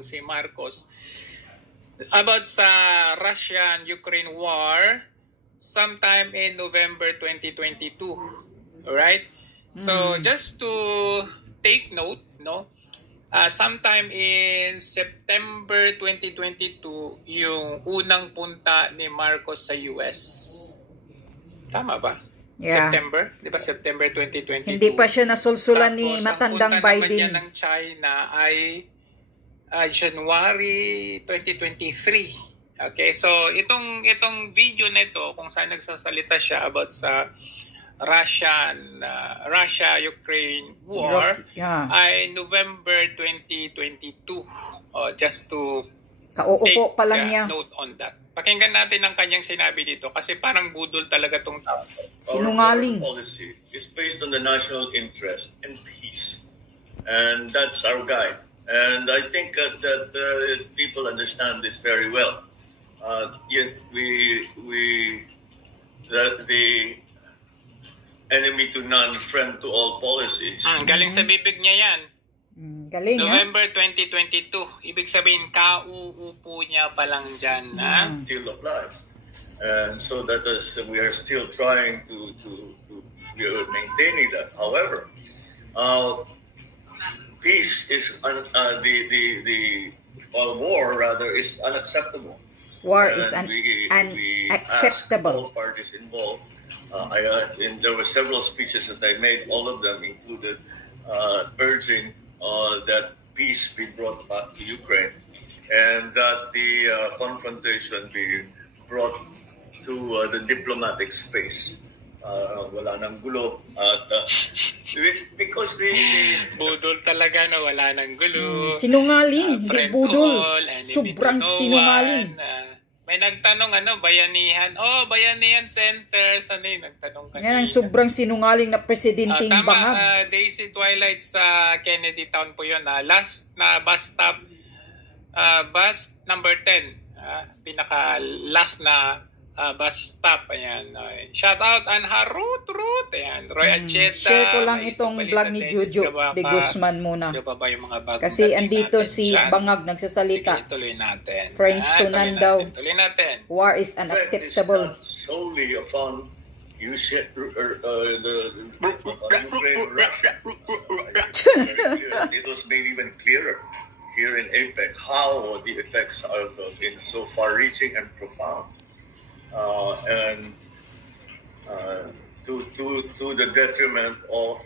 si Marcos about sa Russian-Ukraine war sometime in November 2022. Alright? So just to take note, no, sometime in September 2022 yung unang punta ni Marcos sa US. Tama ba? Yeah. September? Di ba September 2022? Hindi pa siya nasulsulan ni matandang Biden. Tapos ang punta naman niya Biden. ng China ay January 2023. Okay, so itong video nito kung saan nagsasalita siya about sa Russia-Ukraine war ay November 2022. Just to Kauupo pa lang niya. Note on that. Pakinggan natin ang kanyang sinabi dito kasi parang budol talaga tong tao. Sinungaling. Our policy is based on the national interest and peace. And that's our guide. And I think that people understand this very well. Yet that the enemy to none, friend to all policies. Galing sa bibig niya yan. Galing, November 2022. Ibig sabihin, kauupo niya pa lang dyan. Still applies. And so that is, we are still trying to maintaining that. However, peace is, the war rather is unacceptable. War is unacceptable. All parties involved. There were several speeches that I made. All of them included urging that peace be brought back to Ukraine and that the confrontation be brought to the diplomatic space. Wala nang gulo at because budol talaga na wala nang gulo. Sinungaling, hindi budol. Sobrang sinungaling. May nagtanong bayanihan. Bayanihan Center. Saan yung nagtanong kanina? Yan ang sobrang sinungaling na presidenteng bangag. Daisy Twilight sa Kennedy Town po yun. Last na bus stop, bus number 10. Pinaka last na bus stop. Ayan. Shout out Anha Ruth. Ayan. Roy Acheta. Share ko lang itong vlog ni Jojo de Guzman muna. Kasi andito si Bangag nagsasalita. Sige, tuloy natin. Friends to none daw. Tuloy natin. War is unacceptable. Solely upon the Ukraine Russia. It was made even clearer here in APEC how the effects are so far-reaching and profound. And to the detriment of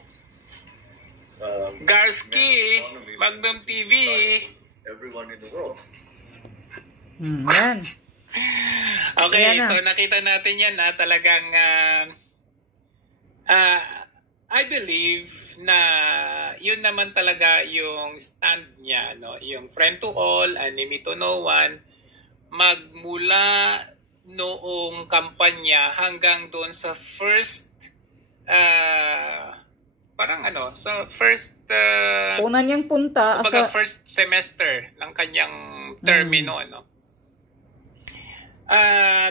Garsky, Magnum TV, everyone in the world. Yan. Okay, so nakita natin yan na talagang I believe na yun naman talaga yung stand niya, no? Yung friend to all, enemy to no one, magmula noong kampanya hanggang doon sa first sa first una niyang punta first semester ng kanyang termino, no?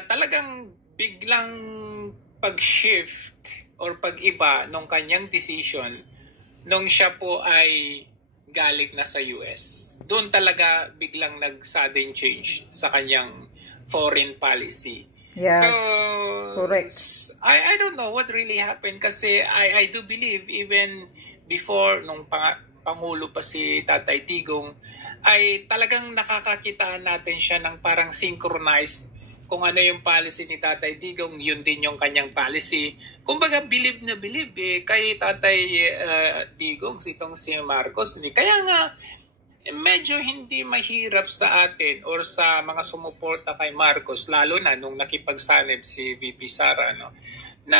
Talagang biglang pag-shift or pag-iba nung kanyang decision nung siya po ay galing na sa US. Doon talaga biglang nag-sudden change sa kanyang foreign policy. Yes, so, correct. I don't know what really happened kasi I do believe even before nung Pangulo pa si Tatay Digong ay talagang nakakakitaan natin siya ng parang synchronized kung ano yung policy ni Tatay Digong, yun din yung kanyang policy. Kumbaga, believe na believe kay Tatay Digong, itong si Marcos. Kaya nga, medyo hindi mahirap sa atin or sa mga sumuporta kay Marcos, lalo na nung nakipagsanib si VP Sara, no, na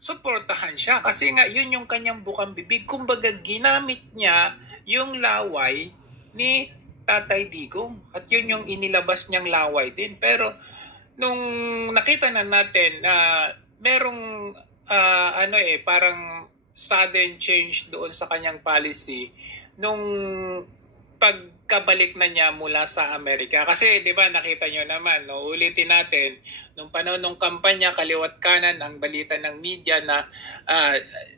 suportahan siya. Kasi nga, yun yung kanyang bukang bibig. Kumbaga, ginamit niya yung laway ni Tatay Digong. At yun yung inilabas niyang laway din. Pero nung nakita na natin na merong parang sudden change doon sa kanyang policy nung pagkabalik na niya mula sa Amerika. Kasi 'di ba nakita niyo naman, no, ulitin natin nung panahon ng kampanya kaliwat kanan ang balita ng media na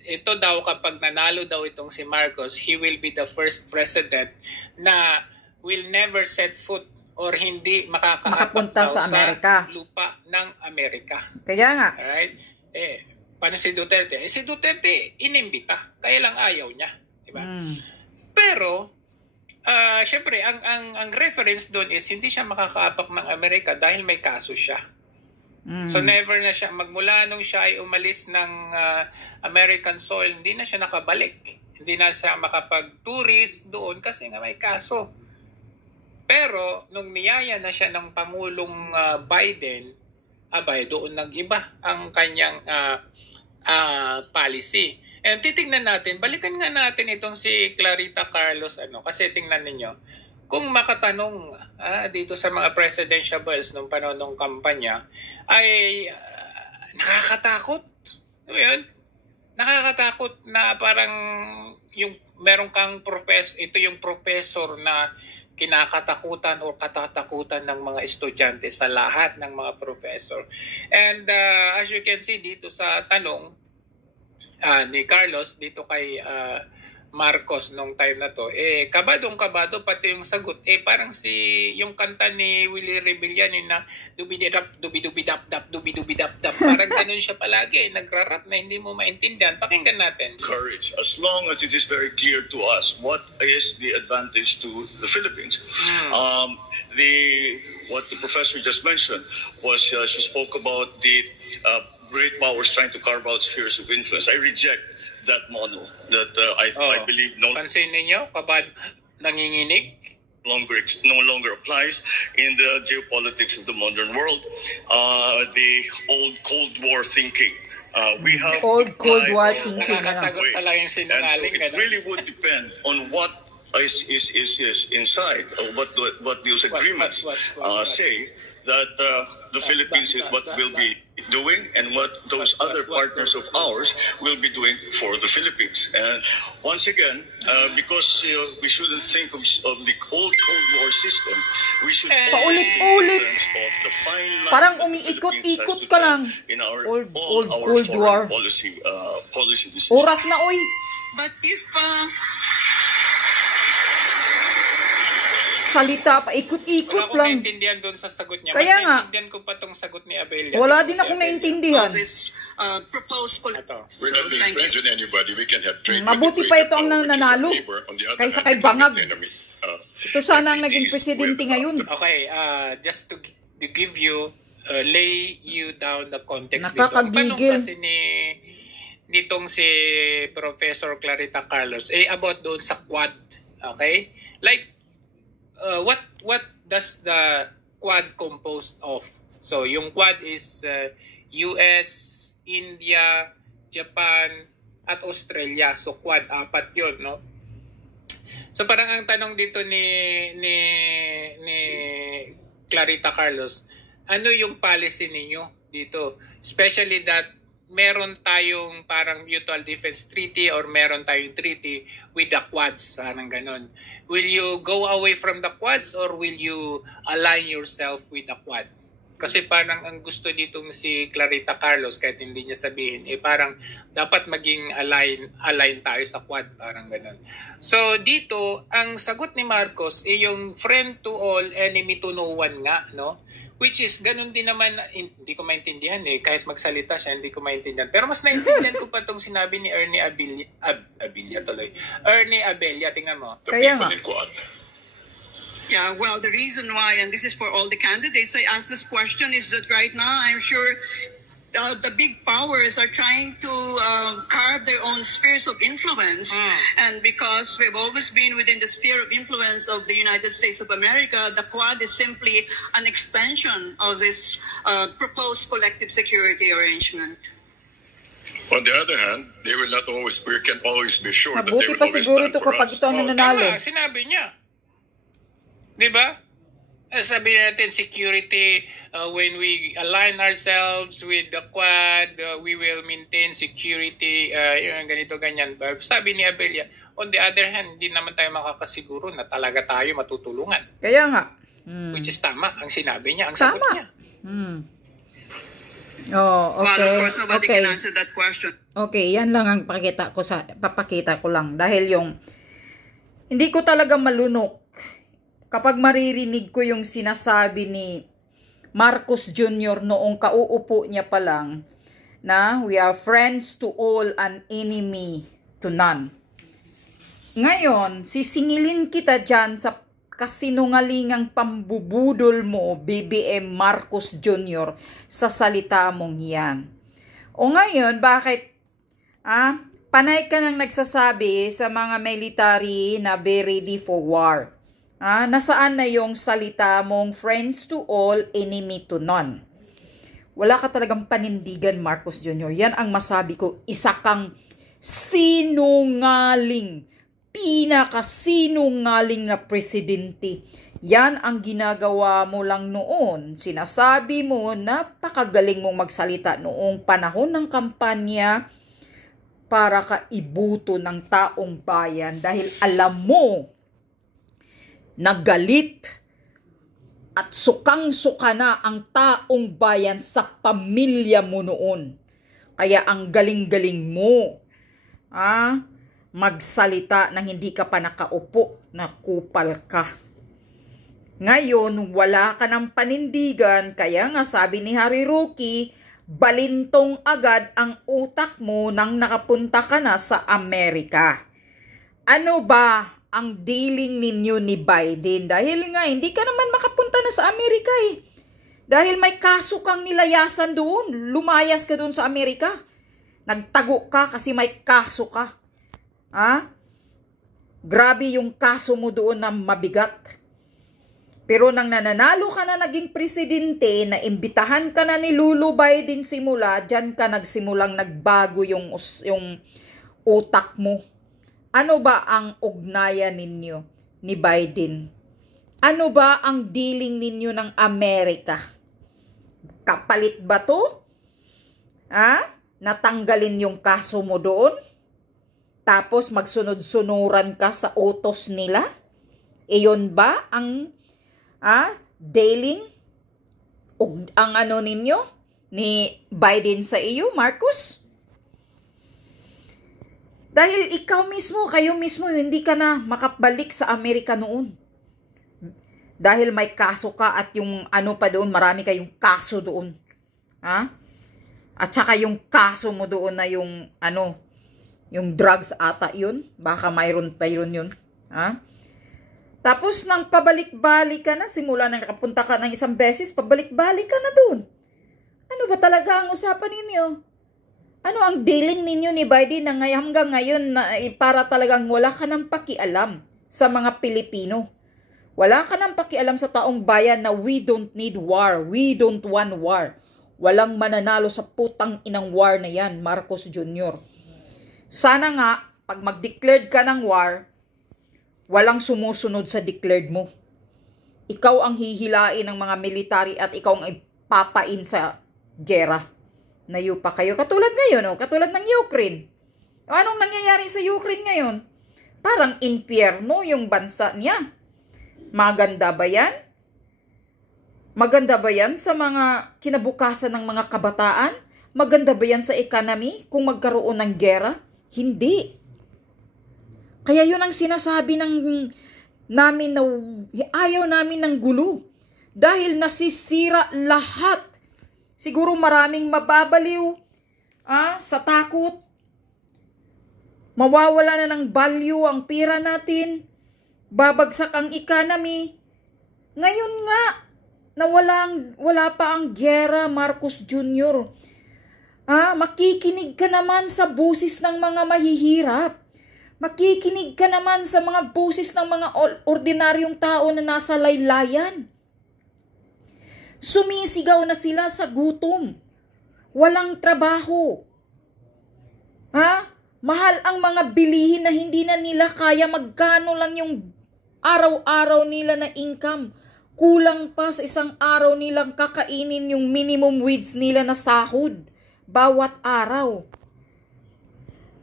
ito daw kapag nanalo daw itong si Marcos, he will be the first president na will never set foot or hindi makapunta sa Amerika. Lupa ng Amerika. Kaya nga. Alright? Paano si Duterte? Si Duterte, inimbita. Kaya lang ayaw niya. Diba? Pero, syempre, ang reference doon is hindi siya makakaapak ng Amerika dahil may kaso siya. So never na siya, magmula nung siya ay umalis ng American soil, hindi na siya nakabalik. Hindi na siya makapag-tourist doon kasi nga may kaso. Pero nung niyaya na siya ng Pangulong Biden, abay doon nag-iba ang kanyang policy. And titingnan natin, balikan nga natin itong si Clarita Carlos kasi tingnan ninyo, kung makatanong dito sa mga presidentiables nung panahon ng kampanya, ay nakakatakot. Ano yun? Nakakatakot na parang yung meron kang ito yung professor na kinakatakutan o katatakutan ng mga estudyante sa lahat ng mga professor. And as you can see dito sa tanong ni Carlos dito kay Marcos nung time na to, kabadong-kabado pati yung sagot. Parang yung kanta ni Willie Rebellion yun na dubididap, dubidubidap-dap, dubidubidap-dap. Parang ganun siya palagi. Nagrarap na hindi mo maintindihan. Pakinggan natin. Courage. As long as it is very clear to us what is the advantage to the Philippines. What the professor just mentioned was she spoke about the great powers trying to carve out spheres of influence. I reject that model that I believe pansin ninyo, nanginginig? No longer applies in the geopolitics of the modern world. The old Cold War thinking. We have old Cold War thinking. And so it really would depend on what is inside, or what those agreements say that the Philippines is what will be doing and what those other partners of ours will be doing for the Philippines. And once again, because we shouldn't think of the old Cold War system, we should paulit-ulit. Of the fine line parang umiikot-ikot ka lang. In our old Cold War policy decisions. Oras na, oy. But if salita pa, ikot-ikot lang. Wala akong naintindihan doon sa sagot niya. Kaya nga. Naintindihan ko pa tong sagot ni Abelia. Wala din akong naintindihan. This proposal. We're not being friends with anybody. We can have trade. Mabuti pa ito ang nananalo kaysa kay Bangag. Ito sana ang naging presidente ngayon. Okay, just to give you, lay you down the context dito. Nakakagigil. Ang tanong kasi nitong si Professor Clarita Carlos, about doon sa Quad. Okay? Like, what does the Quad composed of? So, yung Quad is US, India, Japan, at Australia. So, Quad, 4 yun, no? So, parang ang tanong dito ni Clarita Carlos, ano yung policy ninyo dito? Especially that meron tayong parang mutual defense treaty or meron tayong treaty with the Quads, parang ganon. Will you go away from the Quads or will you align yourself with the Quad? Kasi parang ang gusto ditong si Clarita Carlos, kahit hindi niya sabihin, parang dapat maging align tayo sa Quad, parang ganon. So dito, ang sagot ni Marcos yung friend to all, enemy to no one nga, no? Which is, ganun din naman, hindi ko maintindihan kahit magsalita siya, hindi ko maintindihan. Pero mas naintindihan ko pa itong sinabi ni Ernie Abelia, tingnan mo. Kaya nga. Yeah, well, the reason why, and this is for all the candidates, I asked this question is that right now, I'm sure the big powers are trying to carve their own spheres of influence. And because we've always been within the sphere of influence of the United States of America, the Quad is simply an extension of this proposed collective security arrangement. On the other hand, we can always be sure that Mabuti they will pa always siguro stand ito for kapag us. ito ang nananalo. Tama, sinabi niya. Diba? Sabi natin, security, when we align ourselves with the Quad, we will maintain security, yung ganito, ganyan. Sabi ni Abelia, on the other hand, hindi naman tayo makakasiguro na talaga tayo matutulungan. Kaya nga. Which is tama, ang sinabi niya, ang sagot niya. Oh, okay. Well, of course, nobody can answer that question. Okay, yan lang ang papakita ko lang. Dahil yung, hindi ko talaga malunok kapag maririnig ko yung sinasabi ni Marcos Jr. noong kauupo niya pa lang, na we are friends to all and enemy to none. Ngayon, sisingilin kita dyan sa kasinungalingang pambubudol mo, BBM Marcos Jr., sa salita mong yan. O ngayon, bakit panay ka nang nagsasabi sa mga military na be ready for war? Nasaan na yung salita mong friends to all, enemy to none? Wala ka talagang panindigan, Marcos Jr. Yan ang masabi ko, isa kang sinungaling, pinakasinungaling na presidente. Yan ang ginagawa mo lang noon. Sinasabi mo, napakagaling mong magsalita noong panahon ng kampanya para ka ibuto ng taong bayan dahil alam mo na galit at sukang-suka na ang taong bayan sa pamilya mo noon. Kaya ang galing-galing mo magsalita nang hindi ka pa nakaupo, na kupal ka. Ngayon, wala ka ng panindigan, kaya nga sabi ni Harry Roque, balintong agad ang utak mo nang nakapunta ka na sa Amerika. Ano ba ang dealing ninyo ni Biden? Dahil nga, hindi ka naman makapunta na sa Amerika eh. Dahil may kaso kang nilayasan doon, lumayas ka doon sa Amerika. Nagtago ka kasi may kaso ka. Grabe yung kaso mo doon na mabigat. Pero nang nananalo ka na naging presidente, na imbitahan ka na ni Lulu Biden simula, dyan ka nagsimulang nagbago yung utak mo. Ano ba ang ugnayan ninyo ni Biden? Ano ba ang dealing ninyo ng Amerika? Kapalit ba to? Natanggalin yung kaso mo doon? Tapos magsunod-sunuran ka sa utos nila? Iyon ba ang dealing ang ano ninyo ni Biden sa iyo, Marcos? Dahil kayo mismo, hindi ka na makabalik sa Amerika noon. Dahil may kaso ka at yung pa doon, marami kayong kaso doon. At saka yung kaso mo doon na yung yung drugs ata yun. Baka mayroon yun. Tapos nang pabalik-balik ka na, simula nang nakapunta ka ng isang beses, pabalik-balik ka na doon. Ano ba talaga ang usapan ninyo? Ano ang dealing ninyo ni Biden na hanggang ngayon na para talagang wala ka ng pakialam sa mga Pilipino? Wala ka ng pakialam sa taong bayan na we don't need war. We don't want war. Walang mananalo sa putang inang war na yan, Marcos Jr. Sana nga, pag mag-declared ka ng war, walang sumusunod sa declared mo. Ikaw ang hihilain ng mga military at ikaw ang ipapain sa gera. Nayo pa kayo. Katulad ngayon, katulad ng Ukraine. Anong nangyayari sa Ukraine ngayon? Parang impyerno yung bansa niya. Maganda ba yan? Maganda ba yan sa mga kinabukasan ng mga kabataan? Maganda ba yan sa economy kung magkaroon ng gera? Hindi. Kaya yun ang sinasabi namin na ayaw namin ng gulo. Dahil nasisira lahat. Siguro maraming mababaliw sa takot. Mawawala na ng value ang pera natin. Babagsak ang economy. Ngayon nga, na wala pa ang gera, Marcos Jr. Makikinig ka naman sa busis ng mga mahihirap. Makikinig ka naman sa mga busis ng mga ordinaryong tao na nasa laylayan. Sumisigaw na sila sa gutom. Walang trabaho. Mahal ang mga bilihin na hindi na nila kaya. Magkano lang yung araw-araw nila na income. Kulang pa sa isang araw nilang kakainin yung minimum wage nila na sahod. Bawat araw.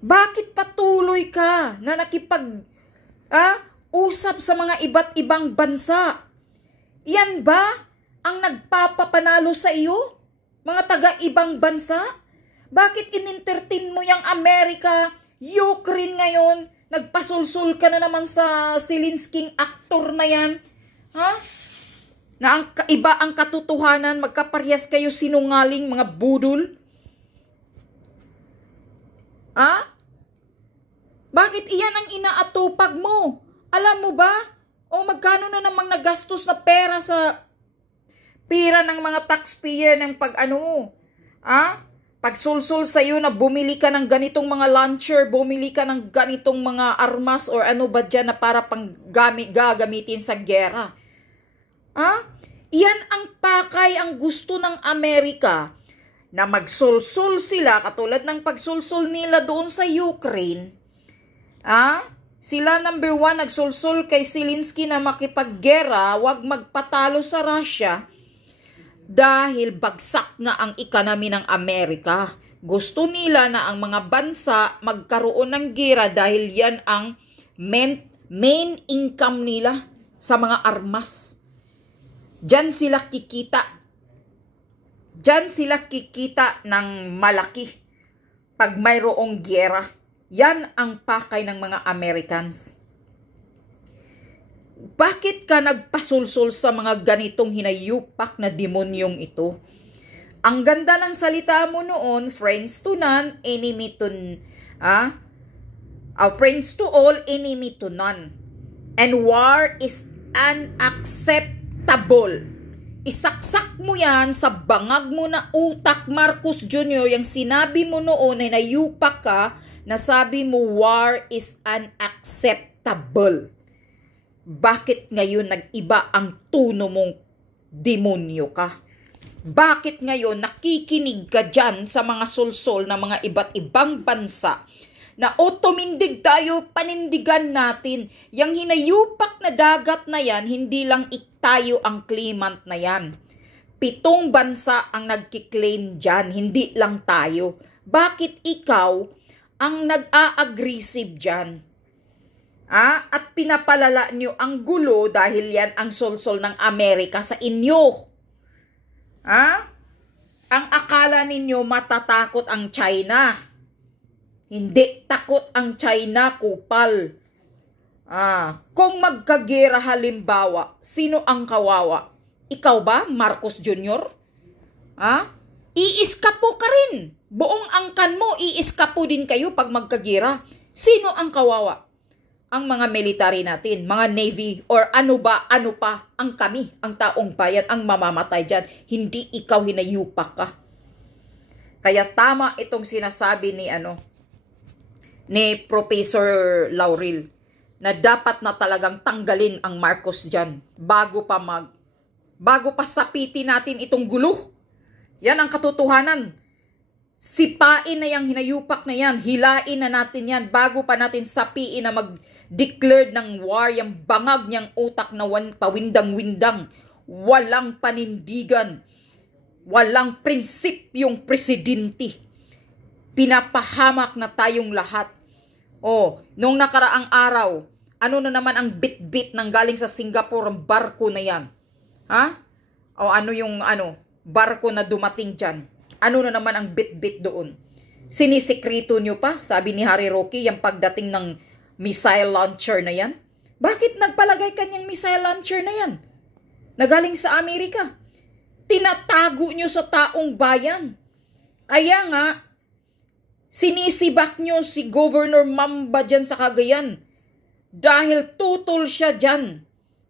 Bakit patuloy ka na usap sa mga iba't ibang bansa? Yan ba ang nagpapapanalo sa iyo? Mga taga-ibang bansa? Bakit in-entertain mo yung Amerika, Ukraine ngayon? Nagpasulsul ka na naman sa Zelensky actor na yan. Ha? Na iba ang katotohanan, magkaparehas kayo sinungaling, mga budol? Ha? Bakit iyan ang inaatupag mo? Alam mo ba? O magkano na namang nagastos na pera sa pira ng mga taxpayer ng pag-ano mo? Ha? Pagsulsul sa'yo na bumili ka ng ganitong mga launcher, bumili ka ng ganitong mga armas or ano ba dyan na para pang gagamitin sa gera. Ha? Iyan ang pakay, ang gusto ng Amerika na magsulsul sila katulad ng pagsulsul nila doon sa Ukraine. Sila number 1 nagsulsul kay Zelensky na makipaggera, wag magpatalo sa Russia dahil bagsak nga ang economy ng Amerika. Gusto nila na ang mga bansa magkaroon ng gera dahil yan ang main income nila sa mga armas. Diyan sila kikita. Diyan sila kikita ng malaki pag mayroong gera. Yan ang pakay ng mga Americans. Bakit ka nagpasulsul sa mga ganitong hinayupak na demonyong ito? Ang ganda ng salita mo noon, friends to none, enemy to friends to all, enemy to none. And war is unacceptable. Isaksak mo yan sa bangag mo na utak, Marcos Jr., yung sinabi mo noon ay nayupak ka, na sabi mo war is unacceptable. Bakit ngayon nag-iba ang tono mong demonyo ka? Bakit ngayon nakikinig ka dyan sa mga sulsol na mga iba't ibang bansa na tumindig tayo, panindigan natin. Yang hinayupak na dagat na yan, hindi lang tayo ang claimant na yan. 7 bansa ang nagkiklaim dyan, hindi lang tayo. Bakit ikaw ang nag-a-aggressive dyan? At pinapalala nyo ang gulo dahil yan ang solsol ng Amerika sa inyo. Ang akala ninyo matatakot ang China. Hindi takot ang China, kupal. Kung magkagera halimbawa, sino ang kawawa? Ikaw ba, Marcos Jr.? Iiskapo ka rin. Buong angkan mo, iiskapo din kayo pag magkagera. Sino ang kawawa? Ang mga military natin, mga navy, or ano pa, ang kami, ang taong bayan, ang mamamatay dyan. Hindi ikaw hinayupak ka. Kaya tama itong sinasabi ni Professor Laurel, na dapat na talagang tanggalin ang Marcos dyan bago pa sapitin natin itong gulo. Yan ang katotohanan. Sipain na yung hinayupak na yan, hilain na natin yan bago pa natin sapiin na mag-declare ng war, yung bangag niyang utak na pawindang-windang, walang panindigan, walang prinsipyong presidente. Pinapahamak na tayong lahat. Nung nakaraang araw, ano na naman ang bit-bit ng galing sa Singapore, ang barko na yan? Barko na dumating dyan? Ano na naman ang bit-bit doon? Sinisekrito nyo pa, sabi ni Harry Roque, yung pagdating ng missile launcher na yan? Bakit nagpalagay kanyang missile launcher na yan? Nagaling sa Amerika. Tinatago nyo sa taong bayan. Kaya nga, sinisibak nyo si Governor Mamba dyan sa Cagayan. Dahil tutol siya dyan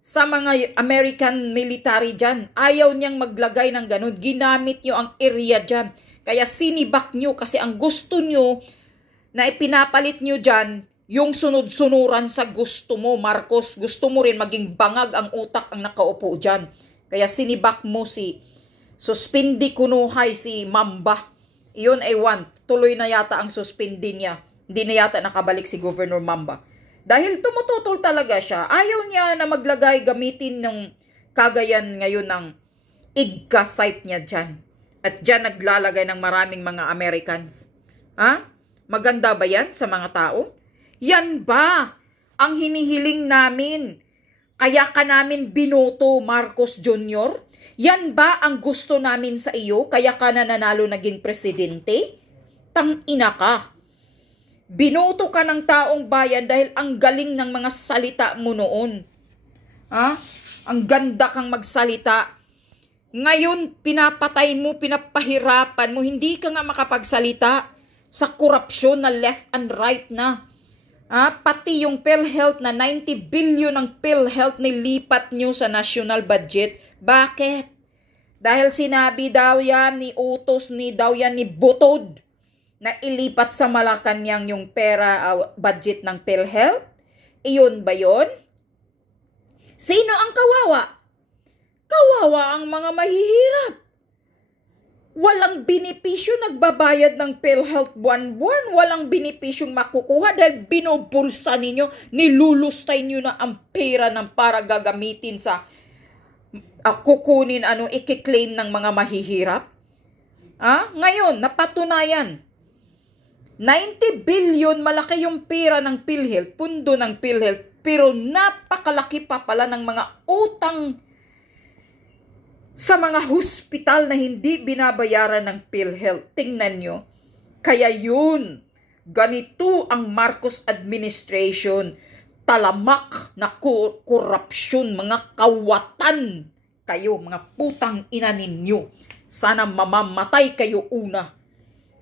sa mga American military dyan. Ayaw niyang maglagay ng ganun. Ginamit nyo ang area dyan. Kaya sinibak nyo kasi ang gusto nyo na ipinapalit nyo dyan, yung sunod-sunuran sa gusto mo, Marcos. Gusto mo rin maging bangag ang utak ang nakaupo dyan. Kaya sinibak mo suspindi kunuhay si Mamba. Iyon ay tuloy na yata ang suspindi niya. Hindi na yata nakabalik si Governor Mamba. Dahil tumututol talaga siya. Ayaw niya na maglagay, gamitin ng Cagayan ngayon ng IDCA site niya dyan. At dyan naglalagay ng maraming mga Americans. Maganda ba yan sa mga tao? Yan ba ang hinihiling namin? Kaya ka namin binoto, Marcos Jr.? Yan ba ang gusto namin sa iyo? Kaya ka na nanalo naging presidente? Tang-ina ka. Binoto ka ng taong bayan dahil ang galing ng mga salita mo noon. Ang ganda kang magsalita. Ngayon, pinapatay mo, pinapahirapan mo, hindi ka nga makapagsalita sa korupsyon na left and right na. Pati yung PhilHealth na 90 billion ng PhilHealth nilipat nyo sa national budget. Bakit? Dahil sinabi daw yan ni utos ni Butod na ilipat sa Malacanang yung pera budget ng PhilHealth. Iyon ba yun? Sino ang kawawa? Kawawa ang mga mahihirap. Walang benepisyo nagbabayad ng PhilHealth buwan-buwan. Walang benepisyong makukuha dahil binubulsa ninyo, nilulustay nyo na ang pera ng para gagamitin sa kukunin, ikiklaim ng mga mahihirap. Ngayon, napatunayan. 90 billion, malaki yung pera ng PhilHealth, pundo ng PhilHealth, pero napakalaki pa pala ng mga utang sa mga hospital na hindi binabayaran ng PhilHealth. Tingnan nyo. Kaya yun, ganito ang Marcos administration. Talamak na korupsyon, mga kawatan. Kayo, mga putang ina ninyo. Sana mamamatay kayo una.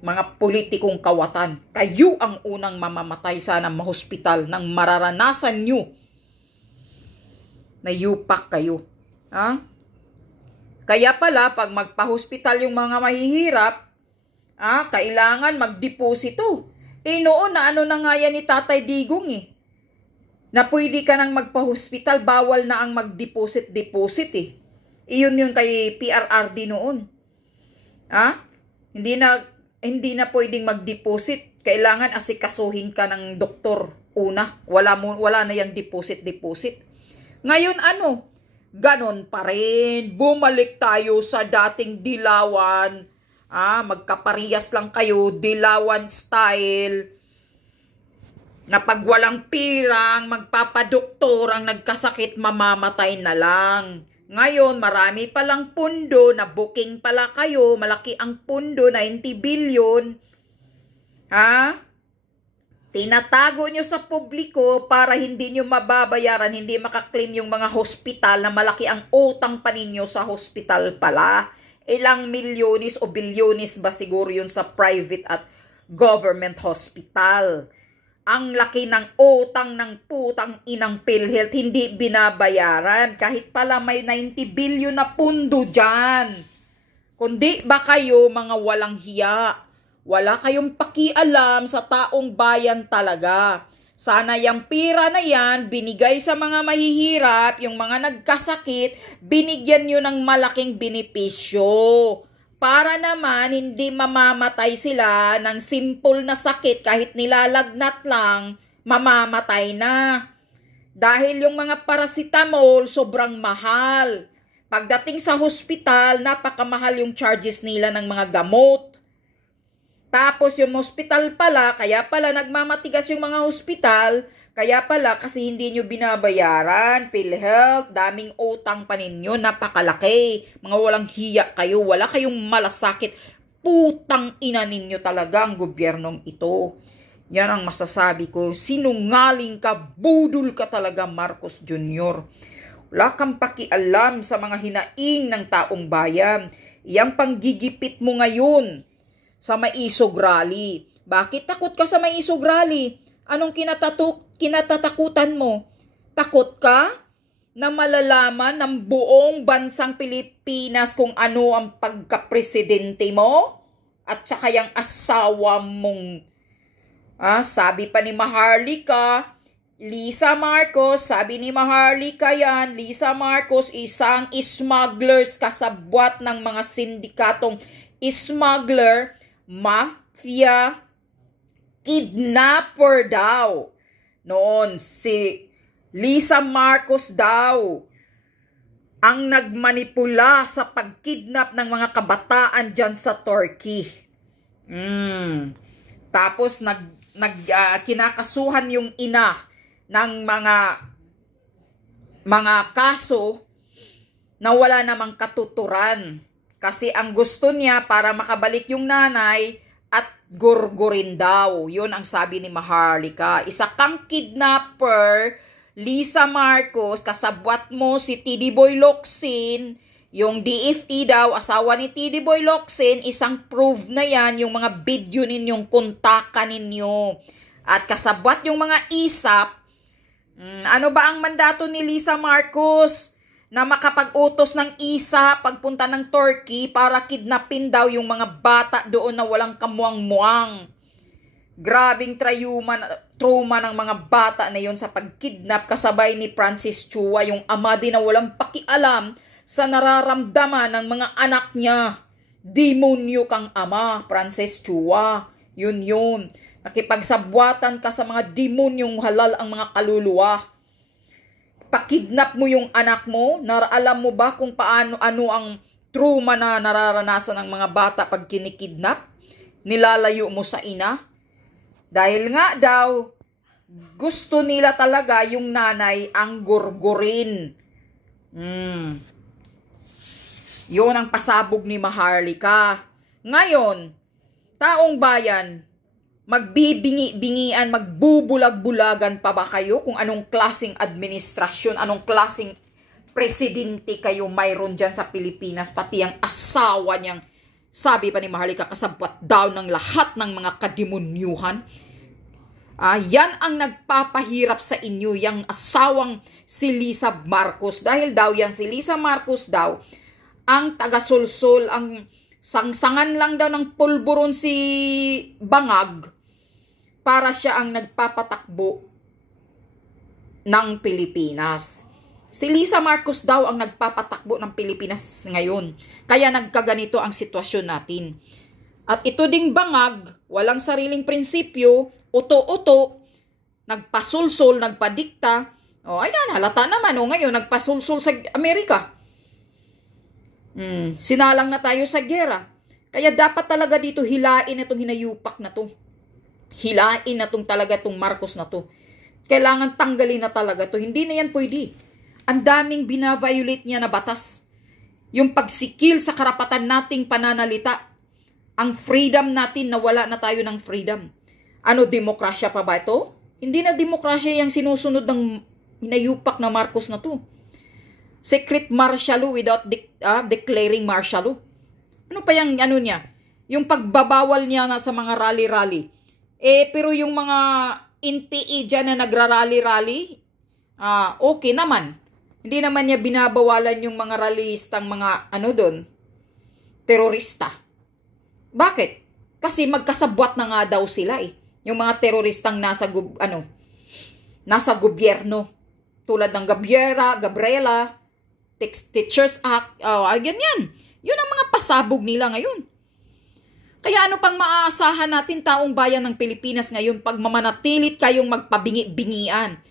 Mga politikong kawatan. Kayo ang unang mamamatay sana mahospital nang mararanasan nyo na yupak kayo. Kaya pala, pag magpa-hospital yung mga mahihirap, kailangan magdeposito. Noon na na nga yan ni Tatay Digong na pwede ka nang magpa-hospital, bawal na ang mag-deposit Iyon yung kay PRRD noon. Hindi na pwedeng mag-deposit. Kailangan asikasuhin ka ng doktor una. Wala na yung deposit. Ngayon ganon pa rin. Bumalik tayo sa dating dilawan. Magkaparehas lang kayo. Dilawan style. Na pag walang pirang, magpapadoktor, ang nagkasakit, mamamatay na lang. Ngayon, marami palang pundo, na booking pala kayo. Malaki ang pundo, 90 billion. Tinatago nyo sa publiko para hindi nyo mababayaran, hindi makaklaim yung mga hospital na malaki ang utang pa ninyo sa hospital pala. Ilang milyonis o bilyonis ba siguro yun sa private at government hospital. Ang laki ng utang ng putang inang PhilHealth, hindi binabayaran. Kahit pala may 90 billion na pundo dyan. Kundi ba kayo mga walang hiya? Wala kayong pakialam sa taong bayan talaga. Sana yung pira na yan, binigay sa mga mahihirap, yung mga nagkasakit, binigyan nyo ng malaking benepisyo. Para naman, hindi mamamatay sila ng simple na sakit, kahit nilalagnat lang, mamamatay na. Dahil yung mga paracetamol, sobrang mahal. Pagdating sa hospital, napakamahal yung charges nila ng mga gamot. Tapos yung hospital pala, kaya pala nagmamatigas yung mga hospital, kaya pala kasi hindi nyo binabayaran, PhilHealth, daming utang pa ninyo, napakalaki. Mga walang hiya kayo, wala kayong malasakit. Putang ina ninyo talaga ang gobyernong ito. Yan ang masasabi ko, sinungaling ka, budol ka talaga Marcos Jr. Wala kang pakialam sa mga hinaing ng taong bayan. Iyang panggigipit mo ngayon sa Maisog Rally. Bakit takot ka sa Maisog Rally? Anong kinatatakutan mo? Takot ka na malalaman ng buong bansang Pilipinas kung ano ang pagkapresidente mo? At saka yung asawa mong, sabi pa ni Maharlika, Lisa Marcos, sabi ni Maharlika yan, Lisa Marcos, isang smugglers, kasabwat ng mga sindikatong smuggler, mafia, kidnapper daw. Noon, si Lisa Marcos daw ang nagmanipula sa pagkidnap ng mga kabataan dyan sa Turkey. Tapos kinakasuhan yung ina ng mga kaso na wala namang katuturan. Kasi ang gusto niya para makabalik yung nanay at gurgurin daw. Yun ang sabi ni Maharlika. Isa kang kidnapper, Lisa Marcos, kasabwat mo si TD Boy Locsin, yung DFE daw, asawa ni TD Boy Locsin, isang proof na yan, yung mga video ninyong kontakan ninyo. At kasabwat yung mga isap, ano ba ang mandato ni Lisa Marcos? Na makapag-utos ng isa pagpunta ng Turkey para kidnapin daw yung mga bata doon na walang kamuang-muang. Grabing trauma ng mga bata na yon sa pagkidnap kasabay ni Francis Chua, yung ama din na walang pakialam sa nararamdaman ng mga anak niya. Demonyo kang ama, Francis Chua. Yun. Nakipagsabwatan ka sa mga demonyong halal ang mga kaluluwa. Pakidnap mo yung anak mo, alam mo ba kung ano ang trauma na nararanasan ng mga bata pag kinikidnap? Nilalayo mo sa ina? Dahil nga daw, gusto nila talaga yung nanay ang gurgurin. Yun ang pasabog ni Maharlika. Ngayon, taong bayan, magbibingi-bingian, magbubulag-bulagan pa ba kayo kung anong klaseng administrasyon, anong klaseng presidente kayo mayroon dyan sa Pilipinas, pati ang asawa niyang, sabi pa ni Maharlika, kasabwat daw ng lahat ng mga kademonyuhan. Yan ang nagpapahirap sa inyo, yung asawang si Lisa Marcos. Dahil daw yan, si Lisa Marcos daw, ang tagasulsol, ang sangsangan lang daw ng pulburon si Bangag para siya ang nagpapatakbo ng Pilipinas. Si Lisa Marcos daw ang nagpapatakbo ng Pilipinas ngayon. Kaya nagkaganito ang sitwasyon natin. At ito ding Bangag, walang sariling prinsipyo, uto-uto, nagpasulsul, nagpadikta. Ayan, halata naman. Ngayon, nagpasulsul sa Amerika. Sinalang na tayo sa gera. Kaya dapat talaga dito hilain itong hinayupak na to. Hilain na talaga itong Marcos na to. Kailangan tanggalin na talaga to. Hindi na yan pwede. Ang daming binaviolate niya na batas. Yung pagsikil sa karapatan nating pananalita. Ang freedom natin, nawala na tayo ng freedom. Ano, demokrasya pa ba ito? Hindi na demokrasya yung sinusunod ng hinayupak na Marcos na to. Secret martial law without declaring martial law. Ano pa yung ano niya? Yung pagbabawal niya na sa mga rally-rally. Pero yung mga NPA dyan na nagrarally-rally, okay naman. Hindi naman niya binabawalan yung mga rallyistang mga terorista. Bakit? Kasi magkasabwat na nga daw sila Yung mga teroristang nasa gobyerno. Tulad ng Gabriela, Teachers Act, ganyan. Yun ang mga pasabog nila ngayon. Kaya ano pang maaasahan natin taong bayan ng Pilipinas ngayon pag mamanatilit kayong magpabingi-bingian?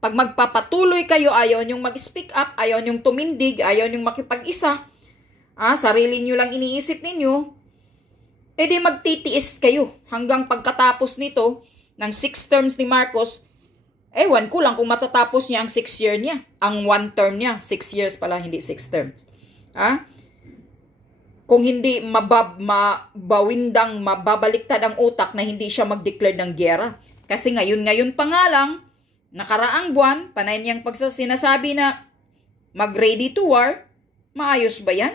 Pag magpapatuloy kayo, ayaw nyong mag-speak up, ayaw nyong tumindig, ayaw nyong makipag-isa, sarili nyo lang iniisip ninyo, di magtitiis kayo hanggang pagkatapos nito ng 6 terms ni Marcos. Ewan ko lang kung matatapos niya ang 6 year niya. Ang 1 term niya, 6 years pala, hindi 6 terms. Kung hindi mababaliktad ang utak na hindi siya mag-declare ng giyera. Kasi ngayon pa nga lang, nakaraang buwan, panay niyang sinasabi na mag-ready to war, maayos ba yan?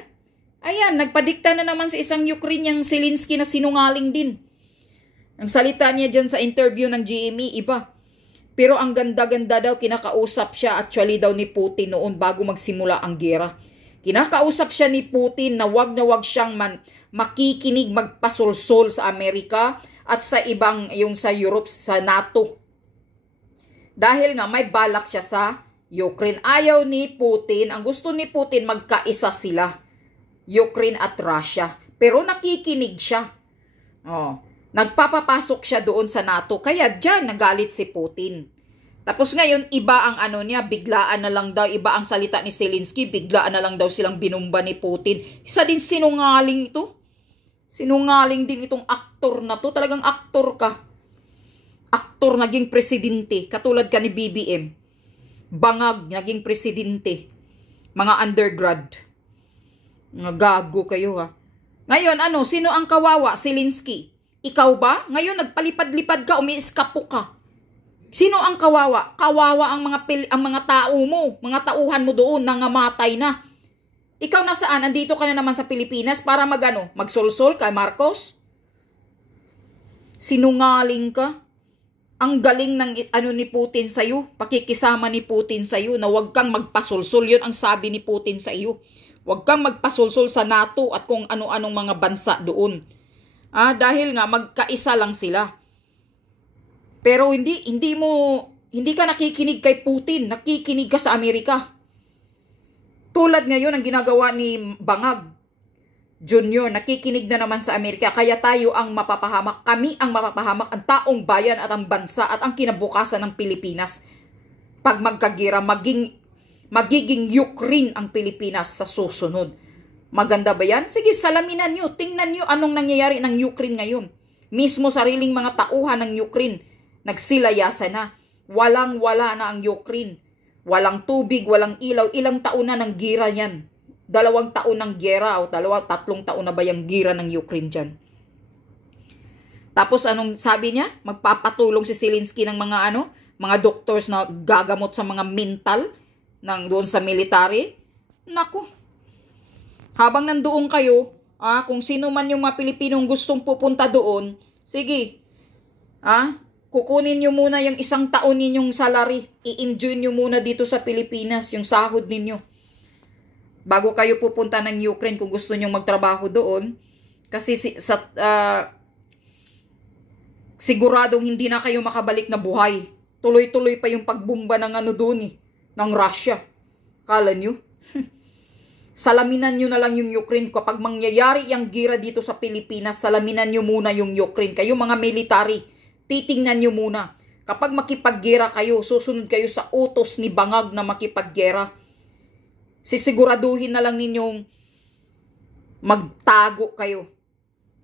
Ayan, nagpadikta na naman sa isang Ukrainian Zelensky na sinungaling din. Ang salita niya dyan sa interview ng GME, iba. Pero ang ganda-ganda daw, kinakausap siya actually daw ni Putin noon bago magsimula ang giyera. Kinakausap siya ni Putin na wag siyang makikinig, magpasulsol sa Amerika at sa ibang, yung sa Europe, sa NATO. Dahil nga may balak siya sa Ukraine. Ayaw ni Putin, ang gusto ni Putin magkaisa sila, Ukraine at Russia. Pero nakikinig siya. Nagpapapasok siya doon sa NATO. Kaya dyan nagalit si Putin. Tapos ngayon, iba ang biglaan na lang daw, iba ang salita ni Zelensky, biglaan na lang daw silang binumba ni Putin. Isa din sinungaling ito. Sinungaling din itong aktor na to. Talagang aktor ka. Aktor naging presidente, katulad ka ni BBM. Bangag, naging presidente. Mga undergrad. Mga gago kayo Ngayon, sino ang kawawa? Zelensky. Ikaw ba? Ngayon, nagpalipad-lipad ka, umiiskapo ka. Sino ang kawawa? Kawawa ang mga tao mo, mga tauhan mo doon na ngamatay na. Ikaw nasaan? Andito ka na naman sa Pilipinas para magsolsol kay Marcos? Sinungaling ka. Ang galing ng ni Putin sa iyo, pakikisama ni Putin sa iyo na huwag kang magpasolsol. 'Yun ang sabi ni Putin sa iyo. Huwag kang magpasolsol sa NATO at kung ano-anong mga bansa doon. Dahil nga magkaisa lang sila. Pero hindi ka nakikinig kay Putin, nakikinig ka sa Amerika. Tulad ngayon ang ginagawa ni Bangag Junior, nakikinig na naman sa Amerika. Kaya tayo ang mapapahamak, kami ang mapapahamak, ang taong bayan at ang bansa at ang kinabukasan ng Pilipinas. Pag magkagira, magiging Ukraine ang Pilipinas sa susunod. Maganda ba yan? Sige, salaminan nyo. Tingnan nyo anong nangyayari ng Ukraine ngayon. Mismo sariling mga tauhan ng Ukraine nagsilayasan na. Walang-wala na ang Ukraine. Walang tubig, walang ilaw. Ilang taon na ng gira yan. 2 taon ng gera o 3 taon na ba yung gira ng Ukraine dyan. Tapos anong sabi niya? Magpapatulong si Zelensky ng mga doctors na gagamot sa mga mental doon sa military. Naku. Habang nandoon kayo, kung sino man yung mga Pilipinong gustong pupunta doon, sige. Kukunin nyo muna yung 1 taon ninyong salary. I-enjoy nyo muna dito sa Pilipinas, yung sahod ninyo. Bago kayo pupunta ng Ukraine kung gusto nyo magtrabaho doon. Kasi siguradong hindi na kayo makabalik na buhay. Tuloy-tuloy pa yung pagbumba ng doon ng Russia. Kala nyo? Salaminan nyo na lang yung Ukraine. Kapag mangyayari yung gira dito sa Pilipinas, salaminan nyo muna yung Ukraine. Kayo mga military, titingnan nyo muna. Kapag makipaggera kayo, susunod kayo sa utos ni Bangag na makipaggera. Sisiguraduhin na lang ninyong magtago kayo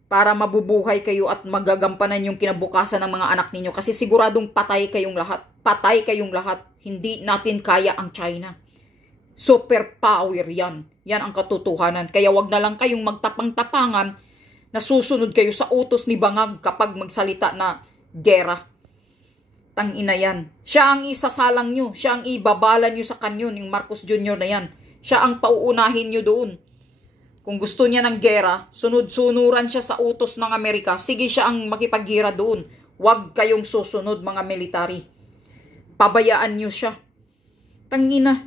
para mabubuhay kayo at magagampanan yung kinabukasan ng mga anak ninyo. Kasi siguradong patay kayong lahat. Patay kayong lahat. Hindi natin kaya ang China. Superpower yan. Yan ang katotohanan. Kaya wag na lang kayong magtapang-tapangan na susunod kayo sa utos ni Bangag kapag magsalita na gera. Tangina yan. Siya ang isasalang nyo. Siya ang ibabalan nyo sa kanyon, yung Marcos Jr. na yan. Siya ang pauunahin nyo doon. Kung gusto niya ng gera, sunod-sunuran siya sa utos ng Amerika. Sige, siya ang makipaggira doon. Huwag kayong susunod mga military. Pabayaan nyo siya. Tangina.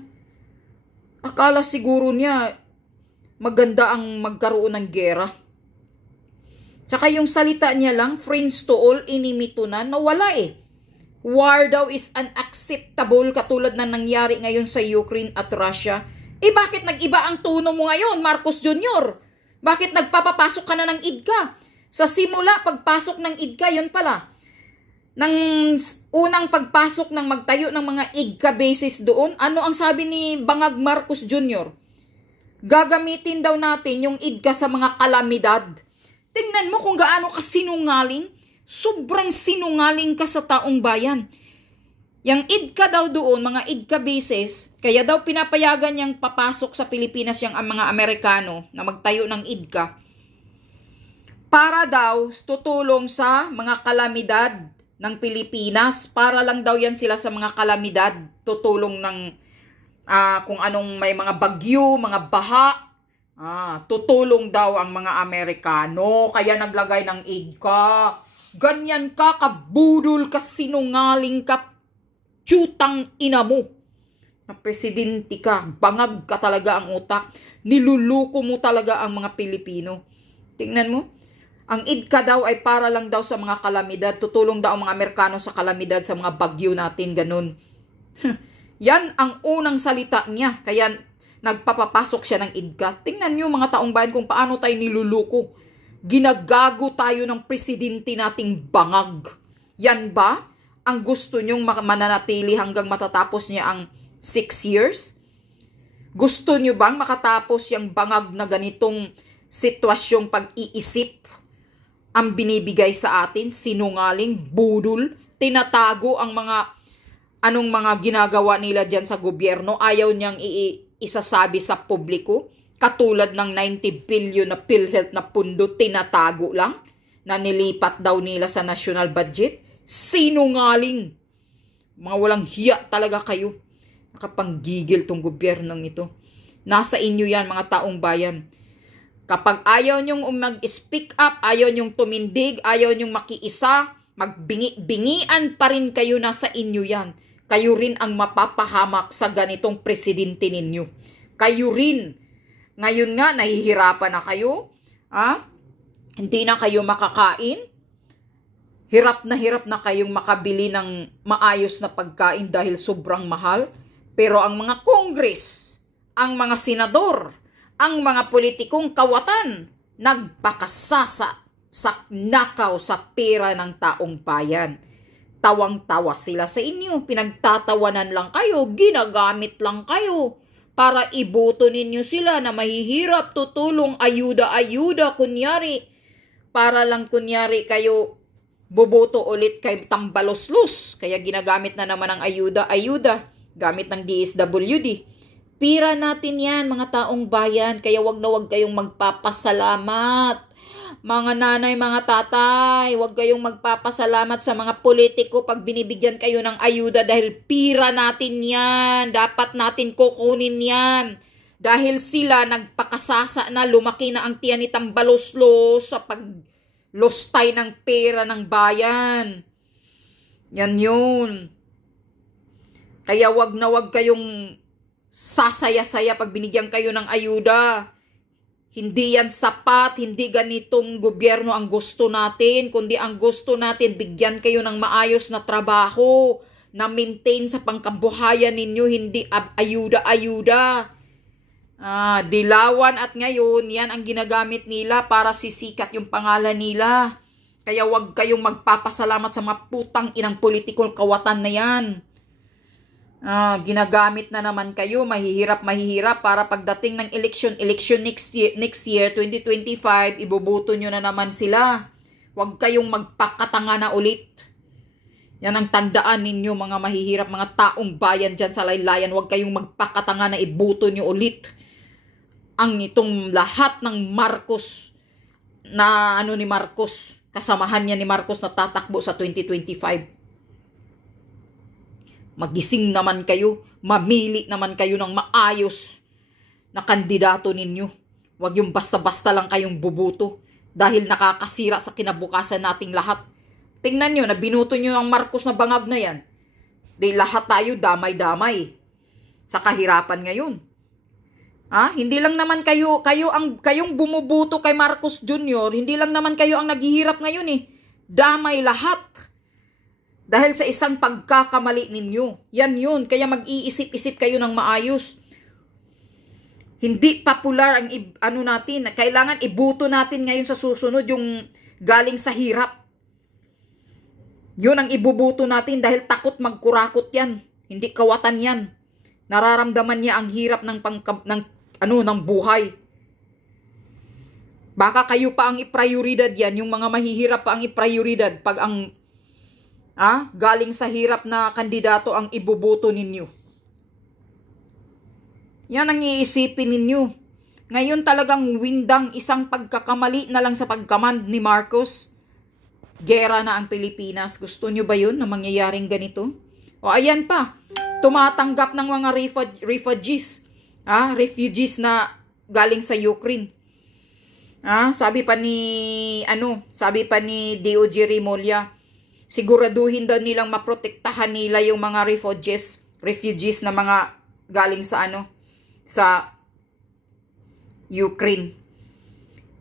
Akala siguro niya maganda ang magkaroon ng gera. Tsaka yung salita niya lang, friends to all, enemy to none, nawala War daw is unacceptable katulad na nangyari ngayon sa Ukraine at Russia. Bakit nag-iba ang tono mo ngayon, Marcos Jr.? Bakit nagpapapasok ka na ng IDCA? Sa simula, pagpasok ng IDCA, yun pala. Nang unang pagpasok ng magtayo ng mga IDCA bases doon, ano ang sabi ni Bangag Marcos Jr.? Gagamitin daw natin yung IDCA sa mga kalamidad. Tingnan mo kung gaano ka sinungaling. Sobrang sinungaling ka sa taong bayan. Yang IDCA daw doon, mga IDCA bases, kaya daw pinapayagan niyang papasok sa Pilipinas yung mga Amerikano na magtayo ng IDCA para daw tutulong sa mga kalamidad ng Pilipinas. Para lang daw yan sila sa mga kalamidad, tutulong ng kung anong may mga bagyo, mga baha. Tutulong daw ang mga Amerikano, kaya naglagay ng IDCA. Ganyan ka, kabudol ka, sinungaling ka, tiyutang ina mo. Na presidente ka, bangag ka talaga ang utak. Niluluko mo talaga ang mga Pilipino. Tingnan mo, ang IDCA daw ay para lang daw sa mga kalamidad. Tutulong daw ang mga Amerikano sa kalamidad, sa mga bagyo natin, ganun. Yan ang unang salita niya. Kaya nagpapapasok siya ng IDCA. Tingnan nyo mga taong bayan kung paano tayo niluluko. Ginagago tayo ng presidente nating Bangag. Yan ba ang gusto nyong mananatili hanggang matatapos niya ang 6 years? Gusto nyo bang makatapos yung Bangag na ganitong sitwasyong pag-iisip ang binibigay sa atin? Sinungaling, budol, tinatago ang anong mga ginagawa nila dyan sa gobyerno. Ayaw niyang isasabi sa publiko. Katulad ng 90 billion na PhilHealth na pundo, tinatago lang na nilipat daw nila sa national budget. Sinungaling. Mga walang hiya talaga kayo. Nakapanggigil tong gobyernong ito. Nasa inyo yan, mga taong bayan. Kapag ayaw nyong mag-speak up, ayaw nyong tumindig, ayaw nyong makiisa, magbingi-bingian pa rin kayo, nasa inyo yan. Kayo rin ang mapapahamak sa ganitong presidente ninyo. Kayo rin. Ngayon nga, nahihirapan na kayo. Hindi na kayo makakain. Hirap na kayong makabili ng maayos na pagkain dahil sobrang mahal. Pero ang mga Congress, ang mga senador, ang mga politikong kawatan, nagpakasasa sa nakaw sa pera ng taong bayan. Tawang-tawa sila sa inyo, pinagtatawanan lang kayo, ginagamit lang kayo para iboto ninyo sila na mahihirap, tutulong, ayuda, kunyari. Para lang kunyari kayo boboto ulit kay Tambaloslos, kaya ginagamit na naman ang ayuda, gamit ng DSWD. Pira natin yan, mga taong bayan, kaya wag na wag kayong magpapasalamat. Mga nanay, mga tatay, wag kayong magpapasalamat sa mga politiko pag binibigyan kayo ng ayuda dahil pira natin yan. Dapat natin kukunin yan. Dahil sila nagpakasasa na, lumaki na ang tiyan ni Tambaloslos sa paglustay ng pera ng bayan. Yan yun. Kaya wag na wag kayong sasaya-saya pag binigyan kayo ng ayuda. Hindi yan sapat, hindi ganitong gobyerno ang gusto natin, kundi ang gusto natin, bigyan kayo ng maayos na trabaho, na maintain sa pangkabuhayan ninyo, hindi ayuda. Dilawan at ngayon, yan ang ginagamit nila para sisikat yung pangalan nila. Kaya wag kayong magpapasalamat sa mga putang inang politikong kawatan na yan. Ginagamit na naman kayo, mahihirap para pagdating ng election next year 2025, iboboto nyo na naman sila. Huwag kayong magpakatanga na ulit. Yan ang tandaan ninyo, mga mahihirap, mga taong bayan dyan sa laylayan. Huwag kayong magpakatanga na iboto nyo ulit ang itong lahat ng Marcos na ni Marcos, kasamahan niya ni Marcos na tatakbo sa 2025. Magising naman kayo, mamili naman kayo ng maayos na kandidato ninyo. Huwag yung basta-basta lang kayong bubuto dahil nakakasira sa kinabukasan nating lahat. Tingnan nyo, na binuto nyo ang Marcos na bangag na yan. Di lahat tayo damay-damay sa kahirapan ngayon. Hindi lang naman kayong bumubuto kay Marcos Jr., hindi lang naman kayo ang naghihirap ngayon eh. Damay lahat. Dahil sa isang pagkakamali ninyo. Yan yun. Kaya mag-iisip-isip kayo ng maayos. Hindi popular ang natin. Kailangan ibuto natin ngayon sa susunod yung galing sa hirap. Yun ang ibubuto natin dahil takot magkurakot yan. Hindi kawatan yan. Nararamdaman niya ang hirap ng buhay. Baka kayo pa ang iprioridad yan. Yung mga mahihirap pa ang iprioridad pag ang galing sa hirap na kandidato ang iboboto ninyo. Yan ang iisipin ninyo. Ngayon talagang windang isang pagkakamali na lang sa pagkamand ni Marcos. Gera na ang Pilipinas. Gusto nyo ba yun na mangyayaring ganito? O ayan pa, tumatanggap ng mga refugees. Refugees na galing sa Ukraine. Sabi pa ni DOJ Remulla, siguraduhin daw nilang maprotektahan nila yung mga refugees na mga galing sa Ukraine.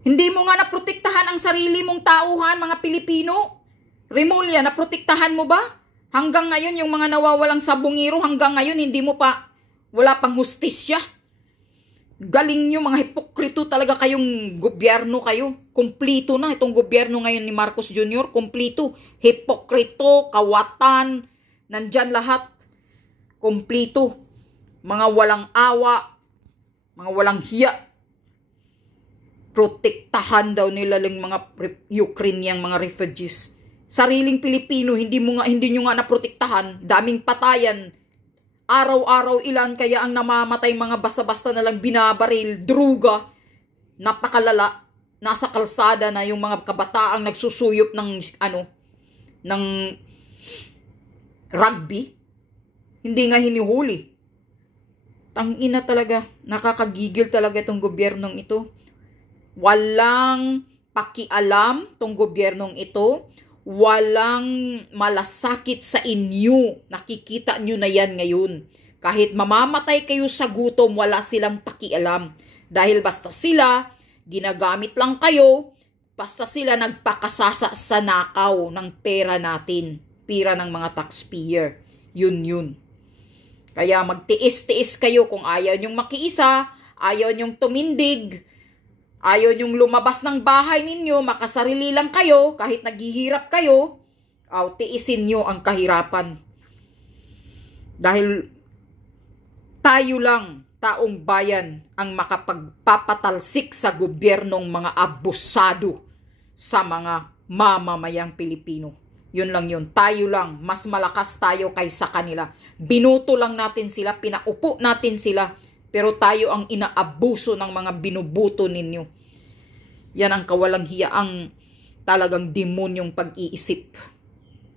Hindi mo nga naprotektahan ang sarili mong tauhan, mga Pilipino. Remulla, naprotektahan mo ba? Hanggang ngayon, yung mga nawawalang sabungero, hanggang ngayon, wala pang hustisya. Galing nyo, mga hipokrito talaga kayong gobyerno kayo. Kumplito na itong gobyerno ngayon ni Marcos Jr. Kumplito. Hipokrito, kawatan, nandyan lahat. Kumplito. Mga walang awa, mga walang hiya. Protektahan daw nila lang mga Ukrainian mga refugees. Sariling Pilipino, hindi nyo nga naprotektahan. Daming patayan. Araw-araw ilan kaya ang namamatay, mga basta-basta na lang binabaril, druga, napakalala, nasa kalsada na yung mga kabataang nagsusuyop ng rugby, Hindi nga hinihuli. Tangina talaga. Nakakagigil talaga itong gobyernong ito. Walang pakialam tong gobyernong ito. Walang malasakit sa inyo. Nakikita nyo na yan ngayon. Kahit mamamatay kayo sa gutom, wala silang pakialam. Dahil basta sila, ginagamit lang kayo, basta sila nagpakasasa sa nakaw ng pera natin. Pera ng mga taxpayer. Yun. Kaya magtiis-tiis kayo kung ayaw nyong makiisa, ayaw nyong tumindig, ayaw nyong lumabas ng bahay ninyo, makasarili lang kayo, kahit naghihirap kayo, tiisin nyo ang kahirapan. Dahil tayo lang, taong bayan, ang makapagpapatalsik sa gobyernong mga abusado sa mga mamamayang Pilipino. Yun lang yun. Tayo lang. Mas malakas tayo kaysa kanila. Binuto lang natin sila. Pinaupo natin sila. Pero tayo ang inaabuso ng mga binubuto ninyo. Yan ang kawalang hiyaang talagang demonyong pag-iisip.